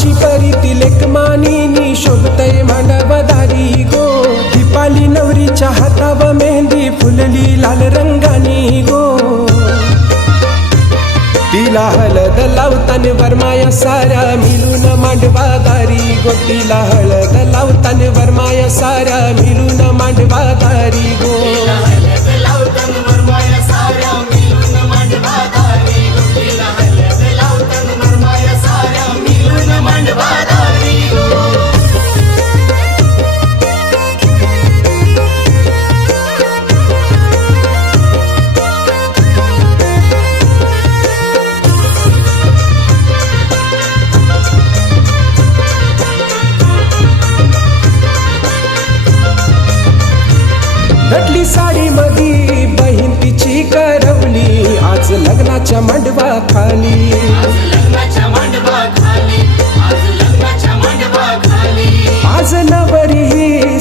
गावची परी ती लेकमानीनी शोभतय मांडवदारी गो. दीपाली नवरीच्या हातावर मेहंदी फुलली लाल रंगानी गो. तिला हळद लावतान वरमाया साऱ्या मिळून मांडवादारी गो. तिला हळद लावतान वरमाया साऱ्या मिळून मांडवादारी गो. नटली साडी मधी बहीण तिची करवली आज लग्नाच्या मांडवा खाली. आज नव